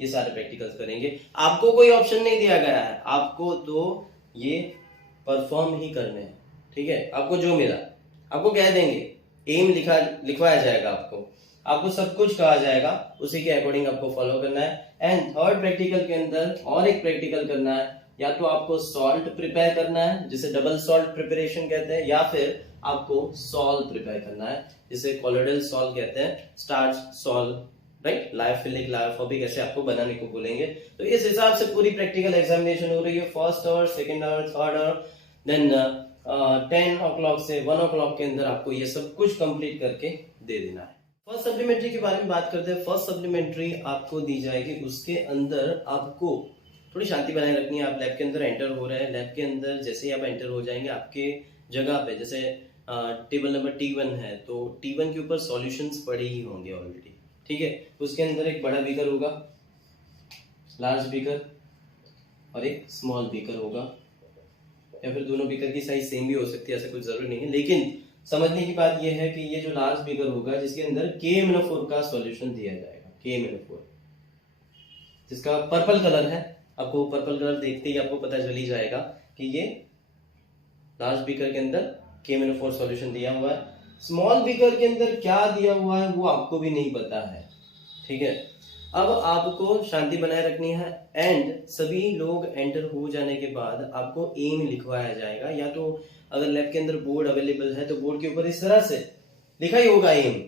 ये सारे प्रैक्टिकल्स करेंगे। आपको कोई ऑप्शन नहीं दिया गया है, आपको तो ये परफॉर्म ही करने हैं, ठीक है। आपको जो मिला आपको कह देंगे, एम लिखवाया जाएगा, आपको सब कुछ कहा जाएगा, उसी के अकॉर्डिंग आपको फॉलो करना है। एंड थर्ड प्रैक्टिकल के अंदर और एक प्रैक्टिकल करना है, या तो आपको सॉल्ट प्रिपेयर करना है जिसे डबल सॉल्ट प्रिपरेशन कहते हैं, या फिर आपको सॉल प्रिपेयर करना है जिसे कोलोइडल सॉल कहते हैं, starch sol, right, lyophilic lyophobic, ऐसे आपको बनाने को बोलेंगे। तो इस हिसाब से पूरी प्रैक्टिकल एग्जामिनेशन हो रही है, first hour, second hour, third hour, then 10 o'clock से 1 o'clock के अंदर आपको ये सब कुछ कंप्लीट करके दे देना है। फर्स्ट सप्लीमेंट्री के बारे में बात करते हैं। फर्स्ट सप्लीमेंट्री आपको दी जाएगी, उसके अंदर आपको थोड़ी शांति बनाए रखनी है। आप लैब के अंदर एंटर हो रहे हैं, लैब के अंदर जैसे ही आप एंटर हो जाएंगे, आपके जगह पे जैसे टेबल नंबर T1 है, तो T1 के ऊपर सॉल्यूशंस पड़े ही होंगे ऑलरेडी, ठीक है। उसके अंदर एक बड़ा बीकर होगा, लार्ज बीकर, और एक स्मॉल बीकर होगा, या फिर दोनों बीकर की साइज सेम भी हो सकती है, ऐसा कुछ जरूरी नहीं है। लेकिन समझने की बात यह है कि ये जो लार्ज बीकर होगा, जिसके अंदर KMnO4 का सॉल्यूशन दिया जाएगा, KMnO4 जिसका पर्पल कलर है, आपको पर्पल कलर देखते ही आपको पता चल ही जाएगा कि ये लार्ज बीकर के अंदर KMnO4 सॉल्यूशन दिया हुआ है। स्मॉल बीकर के अंदर क्या दिया हुआ है वो आपको भी नहीं पता है, ठीक है। अब आपको शांति बनाए रखनी है, एंड सभी लोग एंटर हो जाने के बाद आपको एम लिखवाया जाएगा, या तो अगर लैब के अंदर बोर्ड अवेलेबल है तो बोर्ड के ऊपर इस तरह से लिखा ही होगा एम,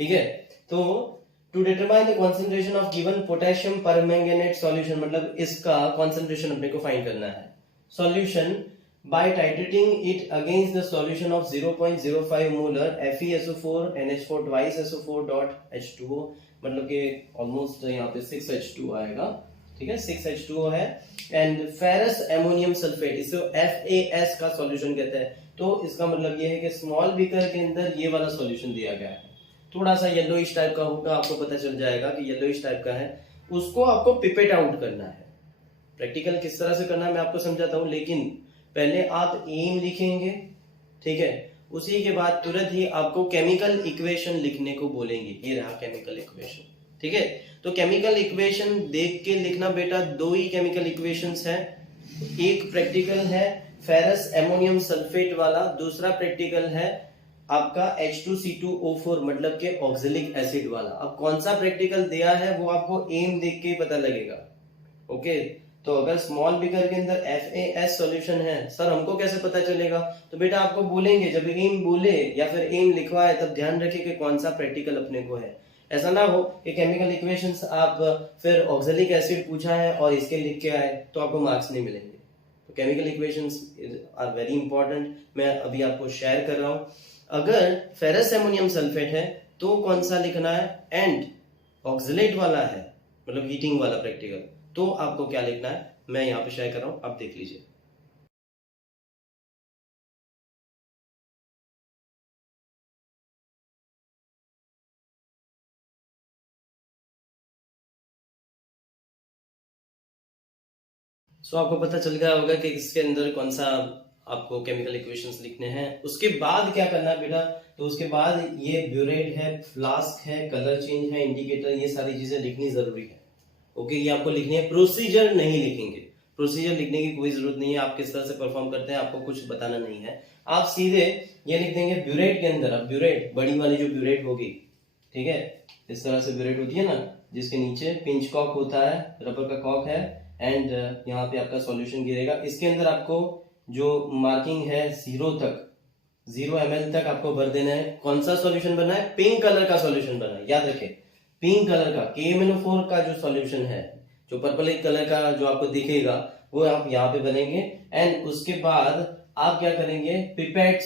ठीक है। तो to determine the concentration of given potassium permanganate solution, मतलब इसका कॉन्सेंट्रेशन अपने को फाइंड करना है। Solution by titrating it against the solution of 0.05 molar FeSO4 NH4 twice SO4 dot H2O, मतलब कि ऑलमोस्ट यहाँ पे 6H2O आएगा, ठीक है, 6H2O है। एंड फेरस एमोनियम सल्फेट, इसे FAS का सॉल्यूशन कहते हैं। तो इसका मतलब ये है कि स्मॉल बीकर के अंदर ये वाला सॉल्यूशन दिया गया है, थोड़ा सा येलोइश टाइप का होगा, आपको पता चल जाएगा कि येलोइश टाइप का है। उसको आपको पिपेट आउट करना है। प्रैक्टिकल किस तरह से करना है मैं आपको समझाता हूँ, लेकिन पहले आप एम लिखेंगे, ठीक है। उसी के बाद तुरंत ही आपको केमिकल इक्वेशन लिखने को बोलेंगे, ये रहा केमिकल इक्वेशन, ठीक है। तो केमिकल इक्वेशन देख के लिखना बेटा, दो ही केमिकल इक्वेशंस है, एक प्रैक्टिकल है फेरस एमोनियम सल्फेट वाला, दूसरा प्रैक्टिकल है आपका H2C2O4 मतलब के ऑक्जेलिक एसिड वाला। अब कौन सा प्रैक्टिकल दिया है वो आपको एम देख के पता लगेगा, ओके। तो अगर स्मॉल बीकर के अंदर FAS सॉल्यूशन है, सर हमको कैसे पता चलेगा, तो बेटा आपको बोलेंगे, जब एम बोले या फिर एम लिखवाए तब ध्यान रखिए कि कौन सा प्रैक्टिकल अपने को है। ऐसा ना हो कि केमिकल इक्वेशंस आप फिर ऑक्जेलिक एसिड पूछा है और इसके लिख के आए तो आपको मार्क्स नहीं मिलेंगे। तो chemical equations are very important, मैं अभी आपको शेयर कर रहा हूँ। अगर फेरस एमोनियम सल्फेट है तो कौन सा लिखना है, एंड ऑक्जेलेट वाला है मतलब हीटिंग वाला प्रैक्टिकल, तो आपको क्या लिखना है मैं यहाँ पे शेयर कर रहा हूँ, आप देख लीजिए। आपको पता चल गया होगा कि इसके अंदर कौन सा आपको केमिकल इक्वेशंस लिखने हैं। उसके बाद क्या करना है बेटा, तो उसके बाद ये ब्यूरेट है, फ्लास्क है, कलर चेंज है, इंडिकेटर, ये सारी चीजें लिखनी जरूरी है, ओके। ये आपको लिखनी है, प्रोसीजर नहीं लिखेंगे, प्रोसीजर लिखने की कोई जरूरत नहीं है। आप किस तरह से परफॉर्म करते हैं आपको कुछ बताना नहीं है, आप सीधे ये लिख देंगे ब्यूरेट के अंदर। अब ब्यूरेट बड़ी वाली जो ब्यूरेट होगी, ठीक है, इस तरह से ब्यूरेट होती है ना, जिसके नीचे पिंच कॉक होता है, रबर का कॉक है, एंड यहाँ पे आपका सॉल्यूशन गिरेगा। इसके अंदर आपको जो मार्किंग है 0 तक, 0 ml तक आपको भर देना है। कौन सा सॉल्यूशन बना है, पिंक कलर का सॉल्यूशन बना है, याद रखें पिंक कलर का। KMnO4 का जो सॉल्यूशन है, जो पर्पल कलर का जो आपको दिखेगा वो आप यहाँ पे बनेंगे। एंड उसके बाद आप क्या करेंगे, पिपेट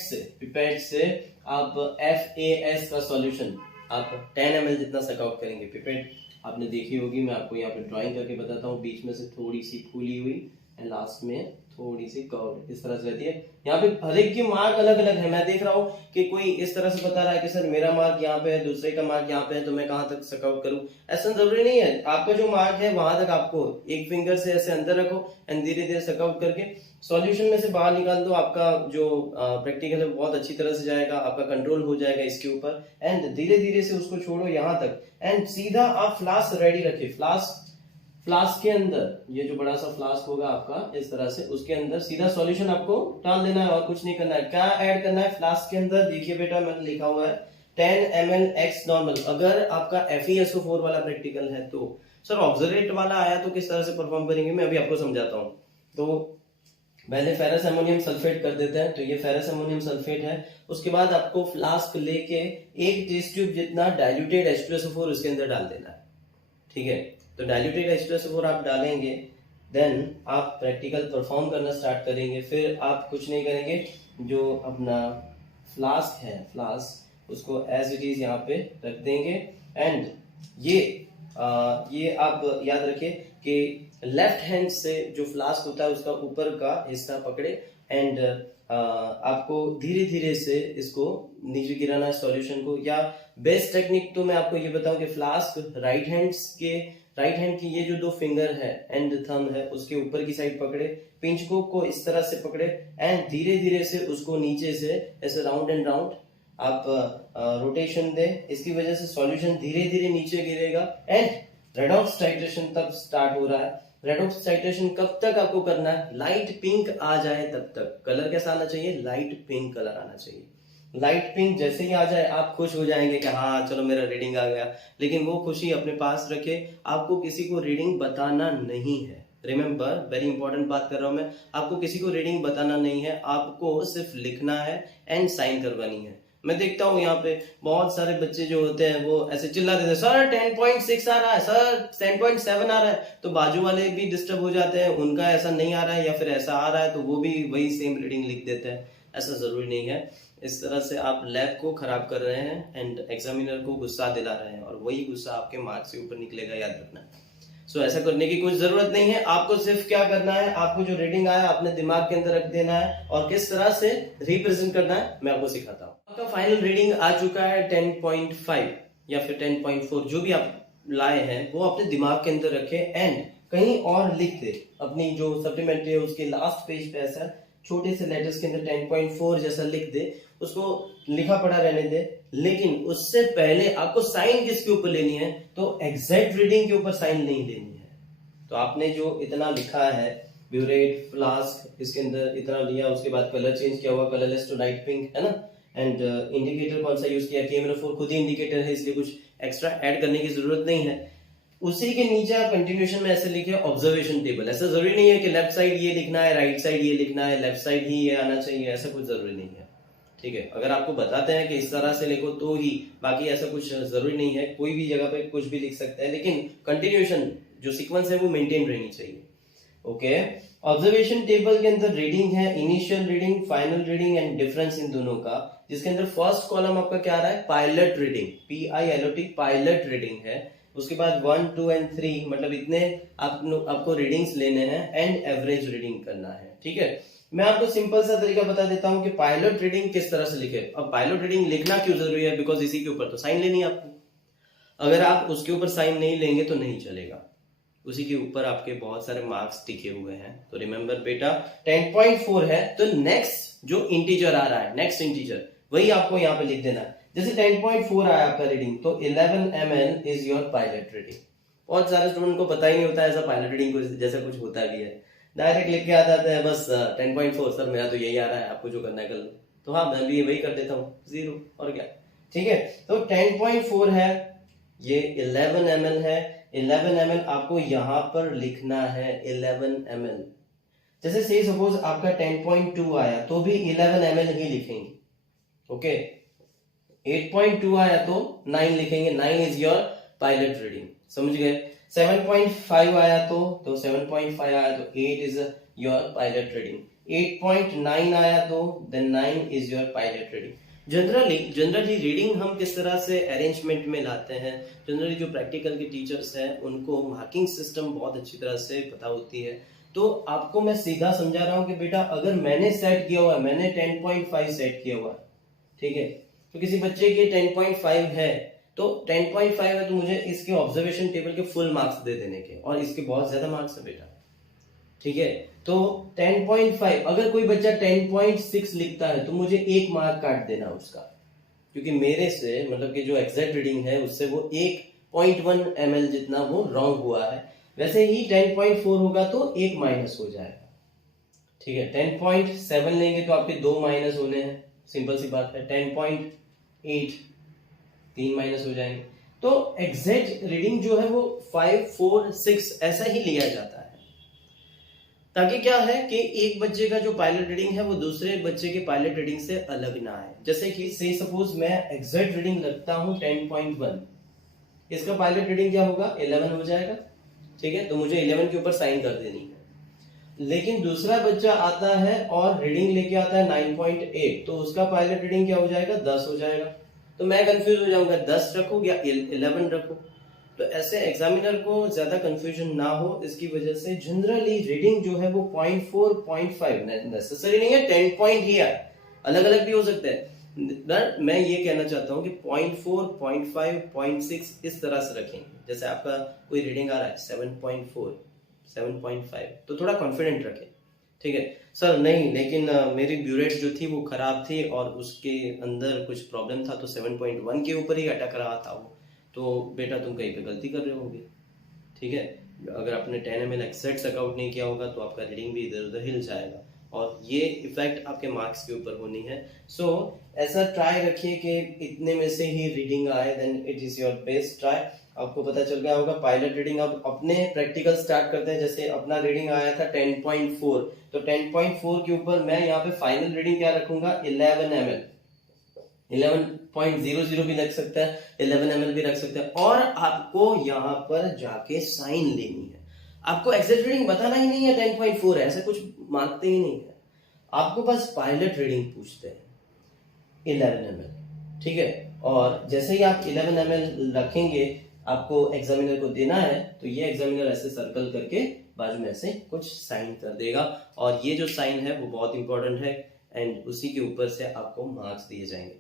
से आप FAS का सॉल्यूशन आप 10 ml जितना सकाउट करेंगे। पिपेट आपने देखी होगी, मैं आपको यहाँ पे ड्राइंग करके बताता हूँ, बीच में से थोड़ी सी फूली हुई एंड लास्ट में थोड़ी सी कर्व, इस तरह से रहती है। यहाँ पे हर एक की मार्क अलग अलग है। मैं देख रहा हूँ कि कोई इस तरह से बता रहा है कि सर मेरा मार्क यहाँ पे है, दूसरे का मार्क यहाँ पे है, तो मैं कहाँ तक सकाउट करूँ, ऐसा जरूरी नहीं है। आपका जो मार्क है वहां तक आपको एक फिंगर से ऐसे अंदर रखो एंड धीरे धीरे सकाउट करके सॉल्यूशन में से बाहर निकाल दो। आपका जो प्रैक्टिकल है बहुत अच्छी तरह से जाएगा, आपका कंट्रोल हो जाएगा इसके ऊपर। एंड धीरे धीरे से उसको छोड़ो यहाँ तक, एंड सीधा आप फ्लास्क रेडी रखे। फ्लास्क फ्लास्क के अंदर, ये जो बड़ा सा फ्लास्क होगा आपका इस तरह से, उसके अंदर सीधा सॉल्यूशन आपको डाल देना है और कुछ नहीं करना है। क्या ऐड करना है फ्लास्क के अंदर? देखिए बेटा मैंने लिखा हुआ है 10 ml x नॉर्मल। अगर आपका FeSO4 वाला प्रैक्टिकल है तो सर ऑक्सलेट वाला आया तो किस तरह से परफॉर्म करेंगे, मैं अभी आपको समझाता हूँ। तो पहले फेरस अमोनियम सल्फेट कर देते हैं, तो ये फेरस अमोनियम सल्फेट है। उसके बाद आपको फ्लास्क लेके एक टेस्ट ट्यूब जितना डाइल्यूटेड H2SO4 उसके अंदर डाल देना है, ठीक है। तो डाइल्यूटेड H2SO4 आप डालेंगे, देन आप प्रैक्टिकल परफॉर्म करना स्टार्ट करेंगे। फिर आप कुछ नहीं करेंगे, जो अपना फ्लास्क है, फ्लास्क उसको एज इट इज यहाँ पे रख देंगे। एंड ये आप याद रखिए कि लेफ्ट हैंड से जो फ्लास्क होता है उसका ऊपर का हिस्सा पकड़े एंड आपको धीरे धीरे से इसको नीचे गिराना है सॉल्यूशन को। या बेस्ट टेक्निक तो मैं आपको ये बताऊं कि फ्लास्क राइट हैंड की ये जो दो फिंगर है एंड थंब है उसके ऊपर की साइड पकड़े, पिंच को इस तरह से पकड़े एंड धीरे धीरे से उसको नीचे से ऐसे राउंड एंड राउंड आप रोटेशन दे। इसकी वजह से सॉल्यूशन धीरे धीरे नीचे गिरेगा एंड रेडॉक्स टाइट्रेशन तब स्टार्ट हो रहा है। रेडॉक्स टाइट्रेशन कब तक आपको करना है? लाइट पिंक आ जाए तब तक। कलर कैसा आना चाहिए? लाइट पिंक कलर आना चाहिए। लाइट पिंक जैसे ही आ जाए आप खुश हो जाएंगे कि हाँ चलो मेरा रीडिंग आ गया, लेकिन वो खुशी अपने पास रखे, आपको किसी को रीडिंग बताना नहीं है। रिमेंबर, वेरी इंपॉर्टेंट बात कर रहा हूं मैं, आपको किसी को रीडिंग बताना नहीं है, आपको सिर्फ लिखना है एंड साइन करवानी है। मैं देखता हूँ यहाँ पे बहुत सारे बच्चे जो होते हैं वो ऐसे चिल्ला देते हैं, सर 10.6 आ रहा है, सर 10.7 आ रहा है, तो बाजू वाले भी डिस्टर्ब हो जाते हैं, उनका ऐसा नहीं आ रहा है या फिर ऐसा आ रहा है तो वो भी वही सेम रीडिंग लिख देते हैं। ऐसा जरूरी नहीं है। इस तरह से आप लैब को खराब कर रहे हैं एंड एग्जामिनर को गुस्सा दिला रहे हैं और वही गुस्सा आपके मार्क्स से ऊपर निकलेगा, याद रखना। सो ऐसा करने की कुछ जरूरत नहीं है। आपको सिर्फ क्या करना है, आपको जो रीडिंग आया अपने दिमाग के अंदर रख देना है और किस तरह से रिप्रेजेंट करना है मैं आपको सिखाता हूँ। आपका फाइनल रीडिंग आ चुका है 10.5 या फिर 10.4, जो भी आप लाए हैं वो अपने दिमाग के अंदर रखे एंड कहीं और लिख दे। अपनी जो सप्लीमेंट्री है उसके लास्ट पेज पे ऐसा छोटे से लेटर्स के अंदर 10.4 जैसा लिख दे, उसको लिखा पड़ा रहने दे। लेकिन उससे पहले आपको साइन किसके ऊपर लेनी है? तो एग्जैक्ट रीडिंग के ऊपर साइन नहीं लेनी है। तो आपने जो इतना लिखा है ब्यूरेट फ्लास्क, इसके अंदर इतना लिया, उसके बाद कलर चेंज किया हुआ, कलरलेस टू लाइट पिंक, है ना। एंड इंडिकेटर कौन सा यूज किया? KMNO4 खुद ही इंडिकेटर है, इसलिए कुछ एक्स्ट्रा ऐड करने की जरूरत नहीं है। उसी के नीचे आप कंटिन्यूएशन में ऐसे लिखे ऑब्जर्वेशन टेबल। ऐसा जरूरी नहीं है कि लेफ्ट साइड ये लिखना है, राइट साइड ये लिखना है, लेफ्ट साइड ही ये आना चाहिए, ऐसा कुछ जरूरी नहीं है, ठीक है। अगर आपको बताते हैं कि इस तरह से लिखो तो ही, बाकी ऐसा कुछ जरूरी नहीं है। कोई भी जगह पे कुछ भी लिख सकते हैं, लेकिन कंटिन्यूएशन जो सीक्वेंस है वो मेंटेन रहनी चाहिए। ओके, ऑब्जर्वेशन टेबल के अंदर रीडिंग है, initial reading, final reading and difference in दोनों का। जिसके अंदर फर्स्ट कॉलम आपका क्या आ रहा है? Pilot reading, PILOT, pilot reading है। उसके बाद 1, 2 एंड 3, मतलब इतने आपको रीडिंग्स लेने हैं एंड एवरेज रीडिंग करना है, ठीक है। मैं आपको सिंपल सा तरीका बता देता हूं कि पायलट रीडिंग किस तरह से लिखे। अब पायलट रीडिंग लिखना क्यों जरूरी है? बिकॉज इसी के ऊपर तो साइन लेनी है आपको। अगर आप उसके ऊपर साइन नहीं लेंगे तो नहीं चलेगा, उसी के ऊपर आपके बहुत सारे मार्क्स टिके हुए हैं। तो रिमेंबर बेटा 10.4 है तो नेक्स्ट जो इंटीजर आ रहा है, नेक्स्ट इंटीजर वही आपको यहाँ पे लिख देना है। जैसे 10.4 आया आपका रीडिंग तो 11 ml is your pilot reading. बहुत सारे स्टूडेंट को पता ही नहीं होता ऐसा पायलट रीडिंग को जैसा कुछ होता भी है, डायरेक्ट लिख के आ जाते हैं बस 10.4 सर मेरा तो यही आ रहा है, आपको जो करना है कर लो। तो हाँ मैं भी वही कर देता हूँ, 0 और क्या, ठीक है। तो 10.4 है, ये 11 ml है, 11 ml आपको यहां पर लिखना है 11 ml। जैसे से सपोज आपका 10.2 आया तो भी 11 ml ही लिखेंगे, ओके। 8.2 आया तो 9 लिखेंगे, 9 इज योर पायलट रीडिंग, समझ गए। 7.5 आया तो 7.5 आया तो 8 इज योर पायलट रीडिंग। 8.9 आया तो then 9 is your pilot reading. Generally reading हम किस तरह से अरेंजमेंट में लाते हैं, जनरली जो प्रैक्टिकल के टीचर्स हैं उनको मार्किंग सिस्टम बहुत अच्छी तरह से पता होती है। तो आपको मैं सीधा समझा रहा हूं कि बेटा अगर मैंने सेट किया हुआ है, मैंने 10.5 सेट किया हुआ है, ठीक है, तो किसी बच्चे के 10.5 है तो 10.5 है तो मुझे इसके ऑब्जर्वेशन टेबल के फुल मार्क्स दे देने के, और इसके बहुत ज्यादा मार्क्स है बेटा, ठीक है। तो 10.5 अगर कोई बच्चा 10.6 लिखता है तो मुझे 1 मार्क काट देना उसका, क्योंकि मेरे से मतलब कि जो एग्जैक्ट रीडिंग है उससे वो 1.1 ml जितना वो रॉन्ग हुआ है। वैसे ही 10.4 होगा तो एक माइनस हो जाएगा, ठीक है। 10.7 लेंगे तो आपके 2 माइनस होने हैं, सिंपल सी बात है। 10.8 3 माइनस हो जाएंगे। तो एग्जैक्ट रीडिंग जो है वो 5, 4, 6 ऐसा ही लिया जाता है, ताकि क्या है कि एक बच्चे का जो पायलट रीडिंग है वो दूसरे बच्चे के पायलट रीडिंग से अलग ना आए। जैसे कि से सपोज मैं एग्जैक्ट रीडिंग रखता हूं 10.1, इसका पायलट रीडिंग क्या होगा 11 हो जाएगा, ठीक है। तो मुझे 11 के ऊपर साइन कर देनी है। लेकिन दूसरा बच्चा आता है और रीडिंग लेके आता है 9.8, तो उसका पायलट रीडिंग क्या हो जाएगा 10 हो जाएगा। तो मैं कंफ्यूज हो जाऊंगा 10 रखूं या 11 रखूं। तो ऐसे एग्जामिनर को ज्यादा कंफ्यूजन ना हो, इसकी वजह से जनरली रीडिंग जो है वो 0.4, 0.5 नेसेसरी नहीं है 10 पॉइंट ही है, अलग अलग भी हो सकते हैं। मैं ये कहना चाहता हूँ कि 0.4, 0.5, 0.6 इस तरह से रखेंगे। जैसे आपका कोई रीडिंग आ रहा है 7.4, 7.5, तो थोड़ा कॉन्फिडेंट रखें, ठीक है। सर नहीं, लेकिन मेरी ब्यूरेट जो थी वो खराब थी और उसके अंदर कुछ प्रॉब्लम था, तो 7.1 के ऊपर ही अटक रहा था वो। तो बेटा तुम कहीं पे गलती कर रहे होगे, ठीक है। अगर आपने 10 ml एक्सेट सकाउट नहीं किया होगा तो आपका रीडिंग भी इधर उधर हिल जाएगा और ये इफेक्ट आपके मार्क्स के ऊपर होनी है। सो ऐसा ट्राई रखिए कि इतने में से ही रीडिंग आए, then it is your best try. आपको पता चल गया होगा पायलट रीडिंग। अब अपने प्रैक्टिकल स्टार्ट करते हैं। जैसे अपना रीडिंग आया था 10.4, तो 10.4 के ऊपर मैं यहाँ पे फाइनल रीडिंग क्या रखूंगा 11 ml, 11.00 भी रख सकता है, 11 ml भी रख सकता है। और आपको यहाँ पर जाके साइन लेनी है। आपको एग्जैक्ट रीडिंग बताना ही नहीं है 10.4 है, ऐसा कुछ मानते ही नहीं है। आपको बस पायलट रीडिंग पूछते हैं 11 ml, ठीक है। और जैसे ही आप 11 ml रखेंगे, आपको एग्जामिनर को देना है, तो ये एग्जामिनर ऐसे सर्कल करके बाजू में ऐसे कुछ साइन कर देगा और ये जो साइन है वो बहुत इंपॉर्टेंट है एंड उसी के ऊपर से आपको मार्क्स दिए जाएंगे।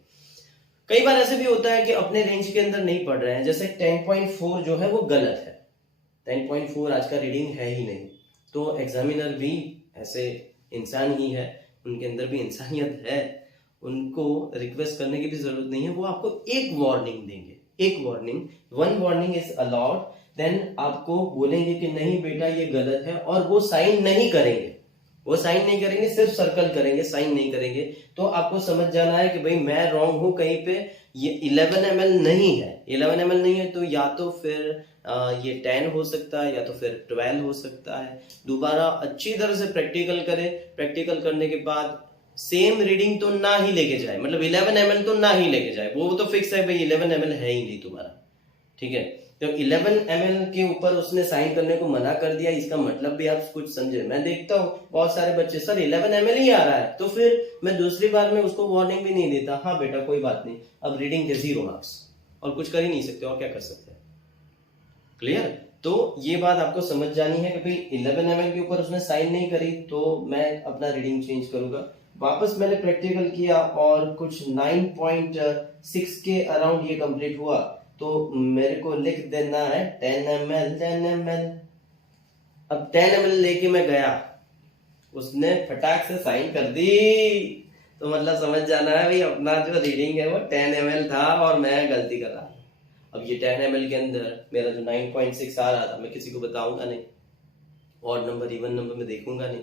कई बार ऐसे भी होता है कि अपने रेंज के अंदर नहीं पढ़ रहे हैं, जैसे 10.4 जो है वो गलत है, 10.4 आज का रीडिंग है ही नहीं, तो एग्जामिनर भी ऐसे इंसान ही है, उनके अंदर भी इंसानियत है, उनको रिक्वेस्ट करने की भी जरूरत नहीं है। वो आपको एक वार्निंग देंगे, एक warning, 1 warning is allowed. Then आपको बोलेंगे कि नहीं बेटा ये गलत है, और वो साइन नहीं करेंगे, वो साइन नहीं करेंगे, सिर्फ सर्कल करेंगे, साइन नहीं करेंगे। तो आपको समझ जाना है कि भाई मैं रॉन्ग हूं कहीं पे, ये 11 ml नहीं है, 11 ml नहीं है, तो या तो फिर ये 10 हो सकता है या तो फिर 12 हो सकता है। दोबारा अच्छी तरह से प्रैक्टिकल करें, प्रैक्टिकल करने के बाद सेम रीडिंग तो ना ही लेके जाए, मतलब 11 ml तो ना ही लेके जाए, वो तो फिक्स है भाई 11 ml है ही नहीं तुम्हारा, ठीक है। तो 11 ml के ऊपर उसने साइन करने को मना कर दिया, इसका मतलब भी आप कुछ समझे। मैं देखता हूँ बहुत सारे बच्चे सर 11 ml ही आ रहा है, तो फिर मैं दूसरी बार में उसको वार्निंग भी नहीं देता, हाँ बेटा कोई बात नहीं, अब रीडिंग के 0 मार्क्स, और कुछ कर ही नहीं सकते, और क्या कर सकते हैं। क्लियर? तो ये बात आपको समझ जानी है कि भाई 11 ml के ऊपर उसने साइन नहीं करी तो मैं अपना रीडिंग चेंज करूंगा। वापस मैंने प्रैक्टिकल किया और कुछ 9.6 के अराउंड ये कंप्लीट हुआ, तो मेरे को लिख देना है 10 ml, 10 ml। अब 10 ml लेके मैं गया, उसने फटाक से साइन कर दी, तो मतलब समझ जाना है भाई अपना जो रीडिंग है वो 10 ml था और मैं गलती कर रहा था। अब ये 10 ml के अंदर मेरा जो 9.6 आ रहा था मैं किसी को बताऊंगा नहीं, और नंबर इवन नंबर में देखूंगा नहीं,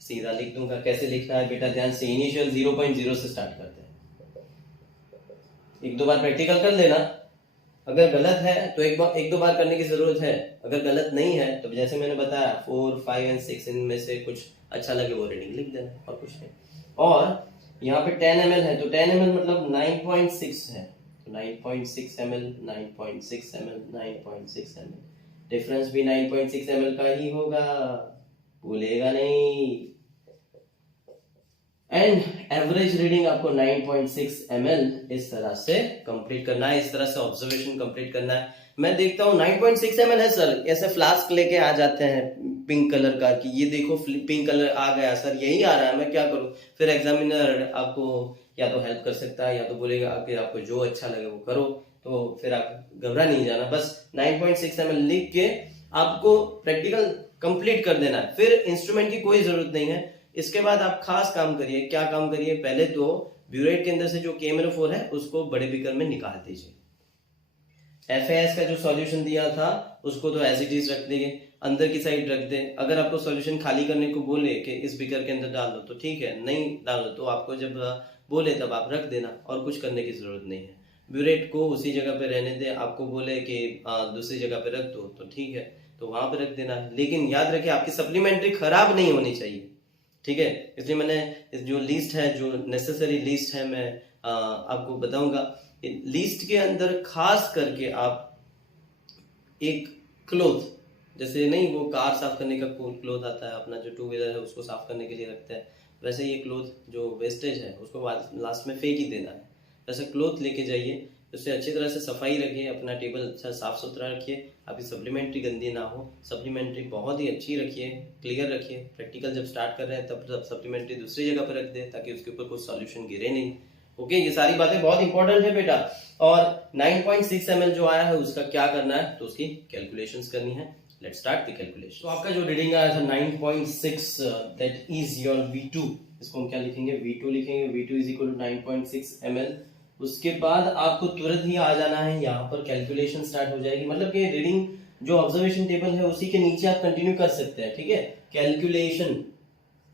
सीधा लिख दूंगा। कैसे लिखना है बेटा ध्यान से, इनिशियल 0.0 से स्टार्ट करते हैं। 1-2 बार प्रैक्टिकल कर लेना, अगर गलत है तो एक दो बार करने की जरूरत है, अगर गलत नहीं है तो जैसे मैंने बताया 4, 5 एंड 6 इनमें से कुछ अच्छा लगे वो रीडिंग लिख देना, और कुछ नहीं। और यहाँ पे 10 ml है, तो 10 ml मतलब 9.6 है, तो 9.6 ml, 9.6 ml, 9.6 ml, डिफरेंस भी 9.6 ml का ही होगा, भूलेगा नहीं। एंड एवरेज रीडिंग आपको 9.6 ml इस तरह से कंप्लीट करना है, इस तरह से ऑब्जर्वेशन कंप्लीट करना है। मैं देखता हूँ 9.6 ml है सर, ऐसे फ्लास्क लेके आ जाते हैं पिंक कलर का कि ये देखो पिंक कलर आ गया सर, यही आ रहा है, मैं क्या करूँ। फिर एग्जामिनर आपको या तो हेल्प कर सकता है या तो बोलेगा कि आपको जो अच्छा लगे वो करो, तो फिर आप घबरा नहीं जाना, बस 9.6 ml लिख के आपको प्रैक्टिकल कंप्लीट कर देना है। फिर इंस्ट्रूमेंट की कोई जरूरत नहीं है। इसके बाद आप खास काम करिए, क्या काम करिए, पहले तो ब्यूरेट के अंदर से जो KMnO4 है उसको बड़े बीकर में निकाल दीजिए। FAS का जो सॉल्यूशन दिया था उसको तो एज इट इज रख देंगे, अंदर की साइड रख दे। अगर आपको सॉल्यूशन खाली करने को बोले कि इस बीकर के अंदर डाल दो तो ठीक है, नहीं डालो तो आपको जब बोले तब आप रख देना, और कुछ करने की जरूरत नहीं है। ब्यूरेट को उसी जगह पे रहने दे, आपको बोले कि दूसरी जगह पे रख दो तो ठीक है, तो वहां पे रख देना। लेकिन याद रखिए आपकी सप्लीमेंट्री खराब नहीं होनी चाहिए, ठीक है। इसलिए मैंने जो लिस्ट है, जो नेसेसरी लिस्ट है, मैं आपको बताऊंगा। लिस्ट के अंदर खास करके आप एक क्लोथ, जैसे नहीं वो कार साफ करने का क्लोथ आता है अपना, जो टू व्हीलर है उसको साफ करने के लिए रखता है, वैसे ये क्लोथ जो वेस्टेज है उसको लास्ट में फेंक ही देना है। वैसे क्लोथ लेके जाइए, उससे अच्छी तरह से सफाई रखिए, अपना टेबल अच्छा साफ सुथरा रखिए, आपकी सप्लीमेंट्री गंदी ना हो, सप्लीमेंट्री बहुत ही अच्छी रखिए, क्लियर रखिए। प्रैक्टिकल जब स्टार्ट कर रहे हैं तब सप्लीमेंट्री दूसरी जगह पर रख दे ताकि उसके ऊपर कोई सॉल्यूशन गिरे नहीं। ओके, ये सारी बातें बहुत इंपॉर्टेंट है बेटा। और 9.6 ml जो आया है उसका क्या करना है, तो उसकी कैलकुलेशंस करनी है। Let's start the calculation. तो आपका जो रीडिंग आया था 9.6, दैट इज योर V2। इसको हम क्या लिखेंगे, V2 लिखेंगे। V2 is equal to 9.6 ml। उसके बाद आपको तुरंत ही आ जाना है, यहाँ पर कैलकुलेशन स्टार्ट हो जाएगी। मतलब कि रीडिंग जो ऑब्जर्वेशन टेबल है उसी के नीचे आप कंटिन्यू कर सकते हैं, ठीक है। कैलकुलेशन,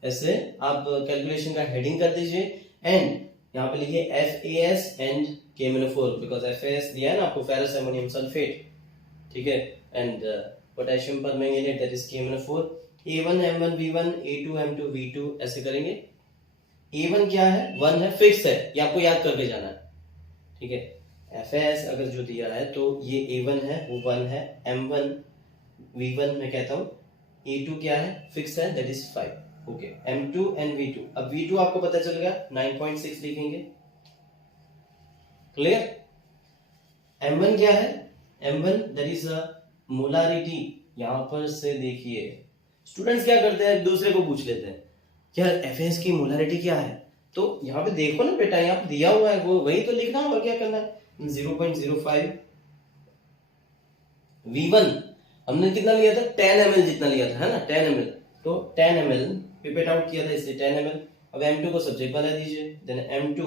ऐसे आप कैलकुलेशन का हेडिंग कर दीजिए एंड यहाँ पे लिखिए FAS and KMnO4, because FAS दिया है ना आपको, फेरस अमोनियम सल्फेट, ठीक है, and potassium permanganate that is KMnO4। A1 M1 V1, A2 M2 V2 ऐसे करेंगे। A1 क्या है, 1 है, फिक्स है, ये आपको याद करके जाना है, ठीक है। FAS अगर जो दिया है तो ये A1 है, वो 1 है, M1 V1 मैं कहता हूँ, A2 क्या है, फिक्स है, that is 5। Okay, M2 and V2। अब V2 आपको पता चल गया, 9.6 लिखेंगे, क्लियर। M1 क्या है, M1 दैट इज मोलारिटी। यहां पर से देखिए स्टूडेंट्स क्या करते हैं, दूसरे को पूछ लेते हैं यार FAS की मोलारिटी क्या है, तो यहाँ पे देखो ना बेटा, यहाँ पे दिया हुआ है वो वही तो लिखना है, और क्या करना है। 0.05 V1 हमने कितना लिया था, 10 ml जितना लिया था, है ना, 10 ml, तो 10 ml पिपेट आउट किया था इसलिए 10 ml। अब M2 को सब्जेक्ट बना दीजिए, then M2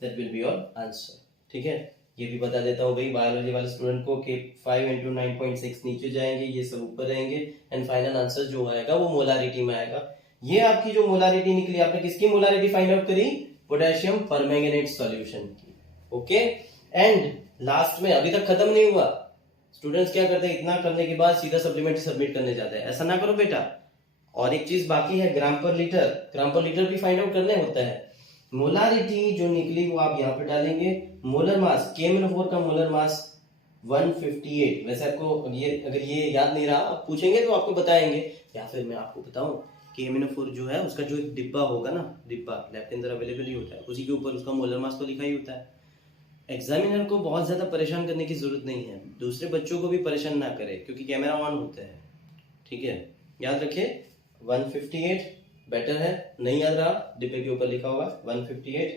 that will be your answer, ठीक है। ये भी बता देता हूँ भाई बायोलॉजी वाले स्टूडेंट को कि 5 into 9.6 नीचे जाएंगे, ये सब ऊपर रहेंगे, एंड फाइनल आंसर जो आएगा वो मोलारिटी में आएगा। ये आपकी जो मोलारिटी निकली, आपने किसकी मोलारिटी फाइंड आउट करी, पोटेशियम परमैंगनेट सॉल्यूशन की, ओके। एंड लास्ट में अभी तक खत्म नहीं हुआ, स्टूडेंट्स क्या करते हैं, इतना करने के बाद सीधा सप्लीमेंट्री सबमिट करने जाते हैं, ऐसा ना करो बेटा। और एक चीज बाकी है, ग्राम पर लीटर भी फाइंड आउट करने होता है। मोलारिटी जो निकली वो आप यहाँ पे डालेंगे, मोलर मास, KMnO4 का मोलर मास 158। वैसे आपको ये अगर ये याद नहीं रहा, आप पूछेंगे तो आपको बताएंगे, या फिर मैं आपको बताऊं KMnO4 जो है उसका जो एक डिब्बा होगा ना, डिब्बा लैब के अंदर अवेलेबल ही होता है, उसी के ऊपर उसका मोलर मास तो लिखा ही होता है। एग्जामिनर को बहुत ज्यादा परेशान करने की जरूरत नहीं है, दूसरे बच्चों को भी परेशान ना करे क्योंकि कैमरा ऑन होता है, ठीक है। याद रखिए 158 बेटर है, नहीं याद रहा डिब्बे के ऊपर लिखा होगा 158,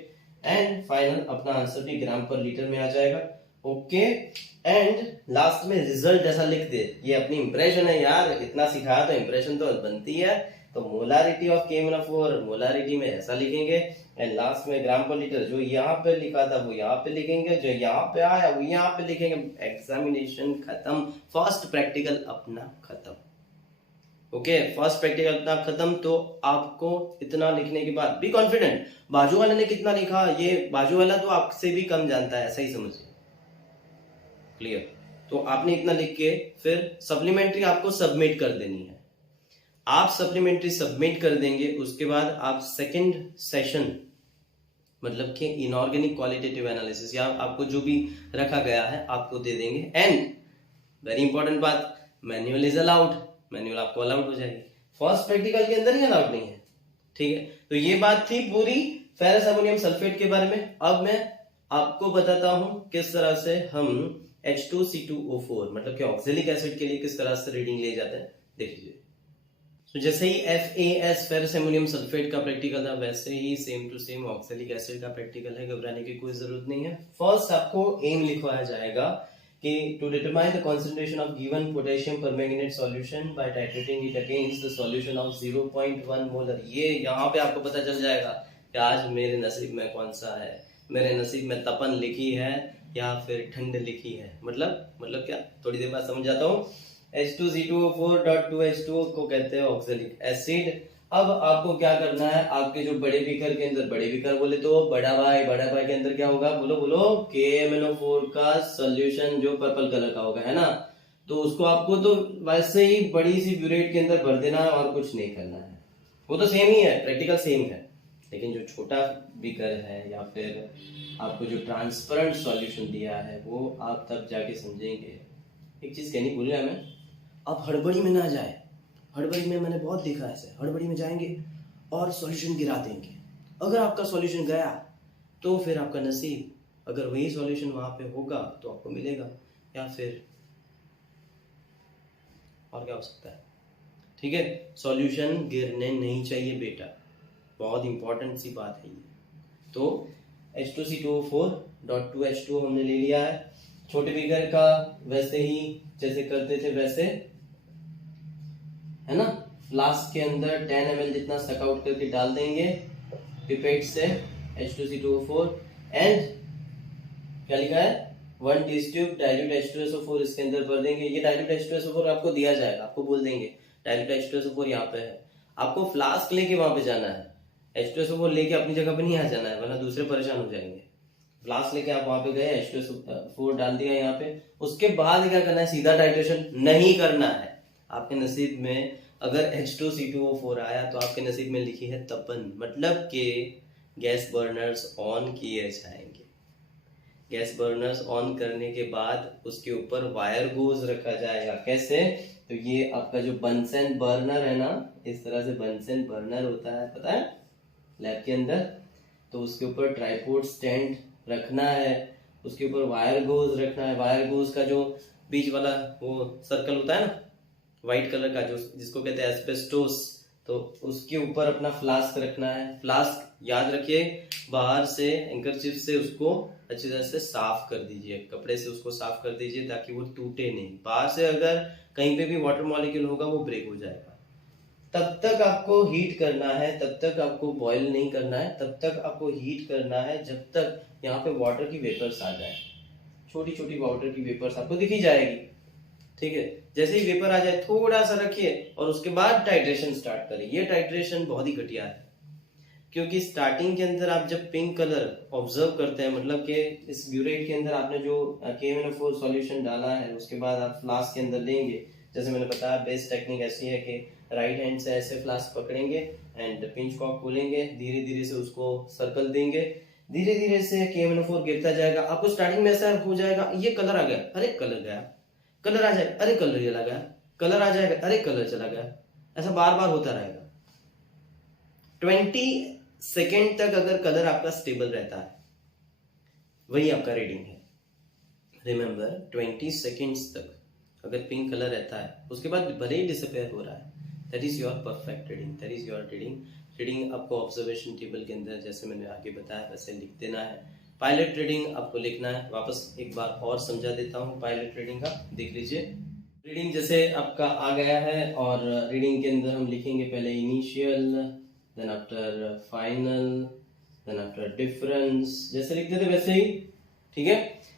एंड फाइनल अपना आंसर भी ग्राम पर लीटर में आ जाएगा, ओके। एंड लास्ट में रिजल्ट ऐसा लिख दे, ये अपनी इंप्रेशन है यार, इतना सिखाया तो इंप्रेशन तो बनती है। तो मोलारिटी ऑफ KMnO4 मोलारिटी में ऐसा लिखेंगे, एंड लास्ट में ग्राम पर लीटर जो यहाँ पे लिखा था वो यहाँ पे लिखेंगे, जो यहाँ पे आया वो यहाँ पे लिखेंगे। एग्जामिनेशन खत्म, फर्स्ट प्रैक्टिकल अपना खत्म, ओके। फर्स्ट प्रैक्टिकल अपना खत्म। तो आपको इतना लिखने के बाद भी कॉन्फिडेंट, बाजू वाले ने कितना लिखा, ये बाजू वाला तो आपसे भी कम जानता है, ऐसा ही समझिए, क्लियर। तो आपने इतना लिख के फिर सप्लीमेंट्री आपको सबमिट कर देनी है। आप सप्लीमेंट्री सबमिट कर देंगे, उसके बाद आप सेकंड सेशन मतलब कि इनऑर्गेनिक क्वालिटेटिव एनालिसिस या आपको जो भी रखा गया है आपको दे देंगे। एंड वेरी इंपॉर्टेंट बात, मैन्युअल इज अलाउड, मैन्युअल आपको अलाउड हो जाएगी, फर्स्ट प्रैक्टिकल के अंदर ही अलाउड नहीं है, ठीक है। तो ये बात थी पूरी फेरस अमोनियम सल्फेट के बारे में। अब मैं आपको बताता हूं किस तरह से हम H2C2O4 मतलब कि ऑक्सैलिक एसिड के लिए किस तरह से रीडिंग ले जाते हैं, देख लीजिए। तो जैसे ही FAS फेरस अमोनियम सल्फेट का प्रैक्टिकल था, वैसे ही same to same oxalic acid का प्रैक्टिकल है, घबराने की कोई जरूरत नहीं है। फर्स्ट आपको एम लिखवाया जाएगा कि to determine the concentration of given potassium permanganate solution by titrating it against the solution of 0.1 molar. ये यहाँ पे आपको पता चल जाएगा कि आज मेरे नसीब में कौन सा है, मेरे नसीब में तपन लिखी है या फिर ठंड लिखी है, मतलब क्या, थोड़ी देर बाद समझ जाता हूँ। H2CO4.2H2O को कहते हैं ऑक्सैलिक एसिड। अब आपको क्या करना है, आपके जो बड़े बीकर के अंदर, बड़े बीकर बोले तो बड़ा भाई के अंदर क्या होगा, बोलो बोलो, KMnO4 का सोल्यूशन जो पर्पल कलर का होगा, है ना। तो उसको आपको तो वैसे ही बड़ी सी ब्यूरेट के अंदर भर देना है और कुछ नहीं करना है, वो तो सेम ही है, प्रैक्टिकल सेम है। लेकिन जो छोटा बीकर है या फिर आपको जो ट्रांसपेरेंट सॉल्यूशन दिया है वो आप तब जाके समझेंगे। एक चीज कहनी भूल गया मैं, आप हड़बड़ी में ना जाए। हड़बड़ी में मैंने बहुत देखा है ऐसे, हड़बड़ी में जाएंगे और सॉल्यूशन गिरा देंगे। अगर आपका सॉल्यूशन गया तो फिर आपका नसीब, अगर वही सॉल्यूशन वहां पे होगा तो आपको मिलेगा, या फिर और क्या हो सकता है। ठीक है, सॉल्यूशन गिरने नहीं चाहिए बेटा, बहुत इंपॉर्टेंट सी बात है ये। तो H2CO4.2H2O हमने ले लिया है। छोटे बीकर का वैसे ही जैसे करते थे वैसे, है ना, फ्लास्क के अंदर 10 ml जितना सक आउट करके डाल देंगे पिपेट से H2CO4 एंड क्या लिखा है 1 टेस्ट ट्यूब डाइल्यूट H2SO4 इसके अंदर भर देंगे। ये डाइल्यूट H2SO4 आपको दिया जाएगा, आपको बोल देंगे डाइल्यूट H2SO4 यहाँ पे है, आपको फ्लास्क लेके वहां पे जाना है। H2SO4 लेके अपनी जगह पे नहीं आ जाना है, वरना दूसरे परेशान हो जाएंगे। फ्लास्क लेके आप वहां पे गए, H2SO4 डाल दिया यहाँ पे, उसके बाद क्या करना है, सीधा टाइट्रेशन नहीं करना है। आपके नसीब में अगर H2C2O4 आया तो आपके नसीब में लिखी है तपन, मतलब कि गैस बर्नर्स ऑन किए जाएंगे। गैस बर्नर्स ऑन करने के बाद उसके ऊपर वायर गोज रखा जाएगा। कैसे, तो ये आपका जो बंसन बर्नर है ना, इस तरह से बंसन बर्नर होता है, पता है लैब के अंदर, तो उसके ऊपर ट्राइपॉड स्टैंड रखना है, उसके ऊपर वायर गोज रखना है। वायर गोज का जो बीच वाला वो सर्कल होता है ना व्हाइट कलर का, जो जिसको कहते हैं एस्बेस्टोस, तो उसके ऊपर अपना फ्लास्क रखना है। फ्लास्क याद रखिए बाहर से एंकरचिप से उसको अच्छी तरह से साफ कर दीजिए, कपड़े से उसको साफ कर दीजिए ताकि वो टूटे नहीं। बाहर से अगर कहीं पे भी वाटर मॉलिक्यूल होगा वो ब्रेक हो जाएगा। तब तक आपको हीट करना है, तब तक आपको बॉईल नहीं करना है, तब तक आपको हीट करना है जब तक यहाँ पे वाटर की वेपर्स आ जाए। छोटी छोटी वाटर की वेपर्स आपको दिखी जाएगी। ठीक है, जैसे ही वेपर आ जाए थोड़ा सा रखिए और उसके बाद टाइट्रेशन स्टार्ट करिए। ये टाइट्रेशन बहुत ही घटिया है, क्योंकि स्टार्टिंग के अंदर आप जब पिंक कलर ऑब्जर्व करते हैं, मतलब कि इस ब्यूरेट के अंदर आपने जो KMnO4 सॉल्यूशन डाला है, उसके बाद आप फ्लास्क के अंदर लेंगे। जैसे मैंने बताया बेस्ट टेक्निक ऐसी है कि राइट हैंड से ऐसे फ्लास्क पकड़ेंगे एंड पिंच कॉक खोलेंगे, धीरे धीरे से उसको सर्कल देंगे, धीरे धीरे से KMnO4 गिरता जाएगा। आपको स्टार्टिंग में ऐसा हो जाएगा, ये कलर आ गया, अरे कलर गया, कलर आ जाएगा, अरे कलर चला गया, कलर आ जाएगा, अरे कलर चला गया। ऐसा बार बार होता रहेगा। 20 सेकेंड तक अगर कलर आपका स्टेबल रहता है, वही आपका रीडिंग है। रिमेंबर 20 सेकेंड्स तक अगर पिंक कलर रहता है, उसके बाद भले ही डिसअपेयर हो रहा है, that is your perfect reading, that is your reading. Reading आपको ऑब्जर्वेशन टेबल के अंदर जैसे मैंने आगे बताया वैसे लिख देना है। पायलट रीडिंग आपको लिखना है, वापस एक बार और समझा देता हूँ पायलट रीडिंग का, देख लीजिए। रीडिंग जैसे आपका आ गया है और रीडिंग के अंदर हम लिखेंगे पहले initial, then after final, then after difference, जैसे लिखते थे वैसे ही। ठीक है,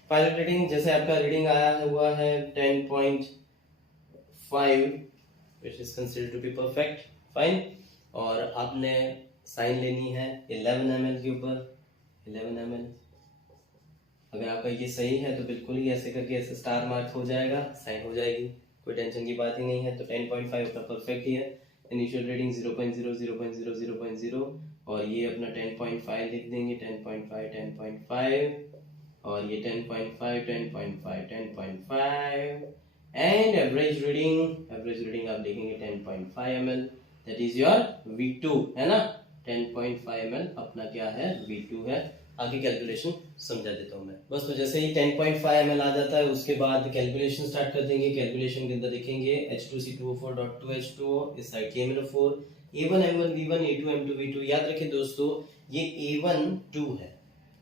पायलट रीडिंग जैसे आपका रीडिंग आया हुआ है 10.5 which is considered to be perfect, fine। और आपने साइन लेनी है 11 ml के ऊपर, 11 ml। अगर आपका ये सही है तो बिल्कुल ही ऐसे करके ऐसे स्टार मार्क हो जाएगा, साइन हो जाएगी, कोई टेंशन की बात ही नहीं है। तो 10.5 अपना परफेक्ट ही है। इनिशियल रीडिंग 0.0 0.0 0.0 और ये अपना 10.5 लिख देंगे, 10.5 10.5 और ये 10.5 10.5 10.5 एंड एवरेज रीडिंग आप लिखेंगे 10.5 ml, that is your V2, है ना। 10.5 ml अपना क्या है, V2 है। आगे कैलकुलेशन समझा देता हूँ मैं बस। तो जैसे ही 10.5 ml आ जाता है उसके बाद कैलकुलेशन स्टार्ट कर देंगे। कैलकुलेशन के अंदर लिखेंगे H2C2O4.2H2O, इस side KMnO4, A1 M1 V1 A2 M2 V2। याद रखें दोस्तों ये A1 2 है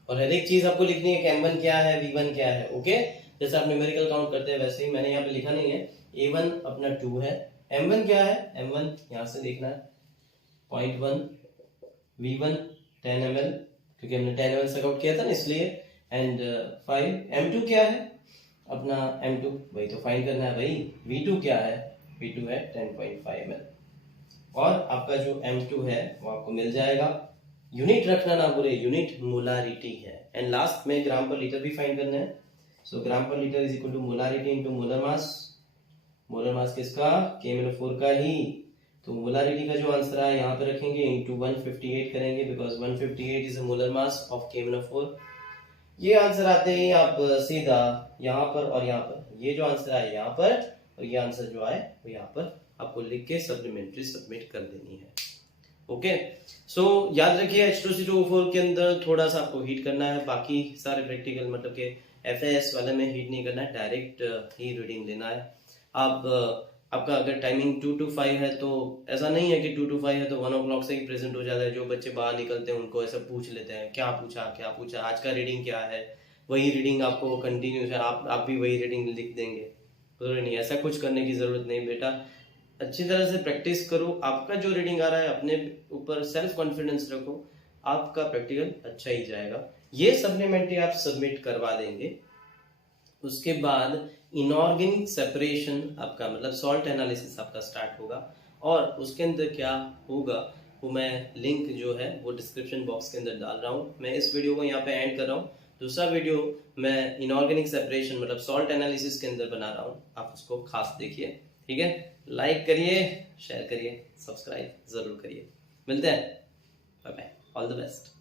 और हर एक चीज आपको लिखनी है कि M1 क्या है V1 क्या है। ओके, जैसे आप न्यूमेरिकल काउंट करते हैं वैसे ही मैंने यहाँ पे लिखा नहीं है। A1 अपना 2 है, M1 क्या है, M1 यहाँ से देखना है 0.1, V1 10 ml क्योंकि हमने 10 ml सक आउट किया था ना, इसलिए एंड 5। M2 क्या है अपना? M2 वही तो फाइंड करना है भाई। V2 क्या है? V2 है 10.5 ml। और आपका जो M2 है वो आपको मिल जाएगा। यूनिट रखना ना पूरे, यूनिट मोलारिटी है। एंड लास्ट में ग्राम पर लीटर भी फाइंड करना है। So gram per litre is equal to molarity into molar mass. Molar mass किसका? KMnO4 का ही। तो मोलारिटी का जो आंसर है यहाँ पे रखेंगे इनटू 158 करेंगे, because 158 is a molar mass of KMnO4। ये आंसर आते ही आप सीधा यहाँ पर और यहाँ पर, ये जो आंसर आए यहाँ पर और ये आंसर जो आए वो यहाँ पर आपको लिख के सप्लीमेंट्री सबमिट कर देनी है। ओके, सो याद रखिए H2CO4 के अंदर थोड़ा सा आपको हीट करना है, बाकी सारे प्रैक्टिकल मतलब के FAS वाले में हीट नहीं करना है, डायरेक्ट ही रीडिंग लेना है। आप आपका अगर टाइमिंग 2 to 5 है तो ऐसा नहीं है कि 2 to 5 है तो 1 o'clock से ही प्रेजेंट हो जाता है। जो बच्चे बाहर निकलते हैं उनको ऐसा पूछ लेते हैं, क्या पूछा आज का रीडिंग क्या है, वही रीडिंग आपको कंटिन्यूस है, आप भी वही रीडिंग लिख देंगे। जरूरी नहीं, ऐसा कुछ करने की जरूरत नहीं बेटा। अच्छी तरह से प्रैक्टिस करो, आपका जो रीडिंग आ रहा है अपने ऊपर सेल्फ कॉन्फिडेंस रखो, आपका प्रैक्टिकल अच्छा ही जाएगा। ये सप्लीमेंट्री आप सबमिट करवा देंगे, उसके बाद इनऑर्गेनिक सेपरेशन आपका मतलब सॉल्ट एनालिसिस आपका स्टार्ट होगा। और उसके अंदर क्या होगा वो मैं लिंक जो है वो डिस्क्रिप्शन बॉक्स के अंदर डाल रहा हूँ। मैं इस वीडियो को यहाँ पे एंड कर रहा हूँ। दूसरा वीडियो मैं इनऑर्गेनिक सेपरेशन मतलब सॉल्ट एनालिसिस के अंदर बना रहा हूँ, आप उसको खास देखिए। ठीक है, लाइक करिए, शेयर करिए, सब्सक्राइब जरूर करिए। मिलते हैं, bye bye, all the best.